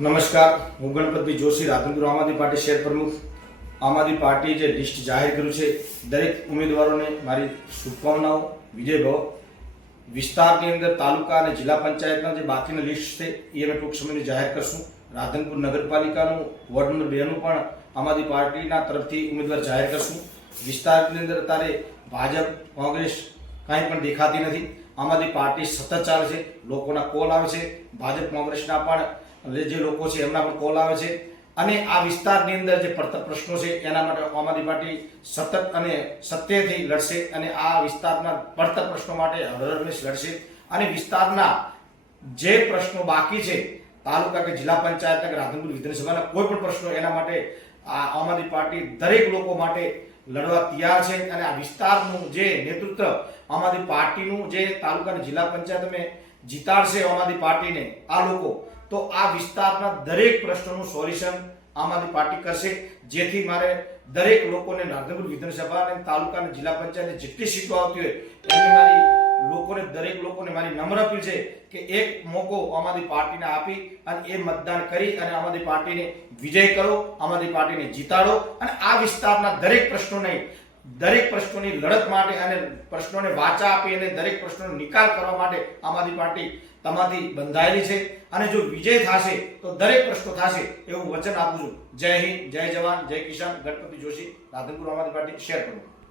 નમસ્કાર, હું ગણપતભાઈ જોશી, રાધનપુર આમ આદમી પાર્ટી શહેર પ્રમુખ. આમ આદમી પાર્ટી જે લિસ્ટ જાહેર કર્યું છે, દરેક ઉમેદવારોને મારી શુભકામનાઓ. વિજય ભવ. વિસ્તારની અંદર તાલુકા અને જિલ્લા પંચાયતના જે બાકીના લિસ્ટ છે એ અમે ટૂંક સમયમાં જાહેર કરશું. રાધનપુર નગરપાલિકાનું વોર્ડ નંબર 2 નું પણ આમ આદમી પાર્ટીના તરફથી ઉમેદવાર જાહેર કરશું. વિસ્તારની અંદર અત્યારે ભાજપ કોંગ્રેસ કાંઈ પણ દેખાતી નથી. આમ આદમી પાર્ટી સતત ચાલે છે, લોકોના કોલ આવે છે. ભાજપ કોંગ્રેસના પણ જે લોકો છે એમના પણ કોલ આવે છે અને આ વિસ્તારની અંદર જે પડતર પ્રશ્નો છે એના માટે આમ આદમી પાર્ટી સતત અને સત્યથી લડશે અને આ વિસ્તારના પડતર પ્રશ્નો માટે હરહમેશ લડશે. અને વિસ્તારના જે પ્રશ્નો બાકી છે, તાલુકા કે જિલ્લા પંચાયત કે રાધનપુર વિધાનસભાના કોઈ પણ પ્રશ્નો, એના માટે આમ આદમી પાર્ટી દરેક લોકો માટે લડવા તૈયાર છે. અને આ વિસ્તારનું જે નેતૃત્વ આમ આદમી પાર્ટીનું, જે તાલુકા અને જિલ્લા પંચાયત અમે જીતાડશે આમ આદમી પાર્ટીને આ લોકો, તો આ વિસ્તારના દરેક પ્રશ્નોનું સોલ્યુશન આમ આદમી પાર્ટી કરશે. જેથી મારે દરેક લોકોને રાધનપુર વિધાનસભા અને તાલુકા અને જિલ્લા પંચાયતની જેટલી સીટો આવતી હોય એની મારી દરેક લોકોને મારી નમ્ર અપીલ છે કે એક મોકો આમ આદમી પાર્ટીને આપી અને એ મતદાન કરી અને આમ આદમી પાર્ટીને વિજય કરો, આમ આદમી પાર્ટીને જીતાડો. અને આ વિસ્તારના દરેક પ્રશ્નોની લડત માટે અને પ્રશ્નોને વાચા આપી અને દરેક પ્રશ્નોનો નિકાલ કરવા માટે આમ આદમી પાર્ટી તમાથી બંધાયેલી છે. અને જો વિજય થશે તો દરેક પ્રશ્નો થશે એવું વચન આપું છું. જય હિન્દ, જય જવાન, જય કિસાન. ગણપતિ જોશી, રાધનપુર આમ આદમી પાર્ટી શહેર પ્રમુખ.